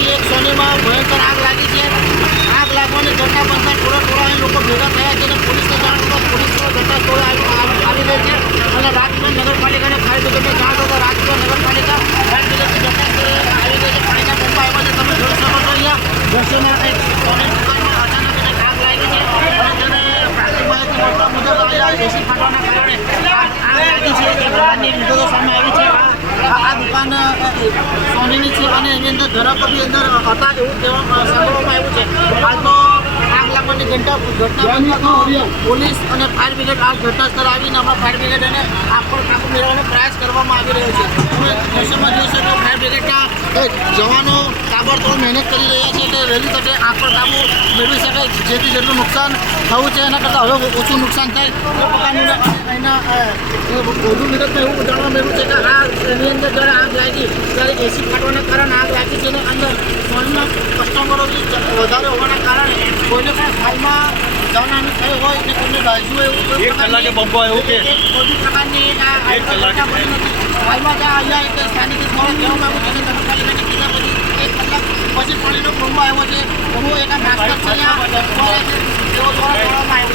ભાઈ એક સોનીમાં ભયંકર આગ લાગી છે. આગ લાગવાની ઘટના બનતા થોડા અહીં લોકો ભેગા થયા છે અને પોલીસને જાણ કરતા પોલીસ ઘટના સ્થળે આવી ગઈ છે અને રાજકોટ નગરપાલિકાને ફાયર બ્રિગેડને જાણ કરતા રાજકોટ નગરપાલિકા ફાયર બ્રિગેડની ઘટના સ્થળે આવી ગઈ છે. પાણીના પંપા આવ્યા છે. તમે જોઈ શકો છો અહીંયા દ્રશ્યમાં એક સોની દુકાનમાં અચાનક એને આગ લાગી છે અને તેને પ્રાથમિક માહિતી મળતા મુજબ અહીંયા એસી ફાટવાના કારણે આગ લાગી છે. એ પ્રકારની વિગતો સામે આવી છે. આ દુકાન સોનીની છે અને એની અંદર ગ્રાહકો બી અંદર હતા એવું સાંભળવામાં આવ્યું છે. હાલ તો આગ લાગવાની ઘટના બની તો પોલીસ અને ફાયર બ્રિગેડ આ ઘટના સ્થળે આવીને હમણાં ફાયર બ્રિગેડ અને આગ પર કાબુ મેળવવાનો પ્રયાસ કરવામાં આવી રહ્યો છે. તમે દ્રશ્યમાં જોઈ શકો ફાયર બ્રિગેડના જવાનો તાબડતોડ મહેનત કરી રહ્યા છે કે વહેલી તકે આગ પર કાબુ મેળવી શકાય, જેથી જેટલું નુકસાન થયું છે એના કરતાં હવે ઓછું નુકસાન થાય એ પ્રકારનું એના વધુ વિગતમાં એવું જાણવા મળ્યું છે કે એની અંદર જ્યારે આગ લાગી ત્યારે એસી ફાટવાના કારણે આગ લાગી છે અને અંદર સોનીના કસ્ટમરો વધારે હોવાના કારણે કોઈને પણ હાલમાં જાનહાની થઈ હોય ને કોઈને બાજુ એવું કોઈ કલાકે બંબો આવ્યો કે કોઈ પ્રકારની ઘટના બની નથી. હાલમાં ત્યાં અહીંયા એક સ્થાનિક દ્વારા કહેવામાં આવ્યું છે અને નગરપાલિકાની કીધા પછી 1 કલાક પછી પાણીનો બંબો આવ્યો છે. હું એના માસ્ટર છે અહીંયા તેઓ દ્વારા કહેવામાં આવ્યું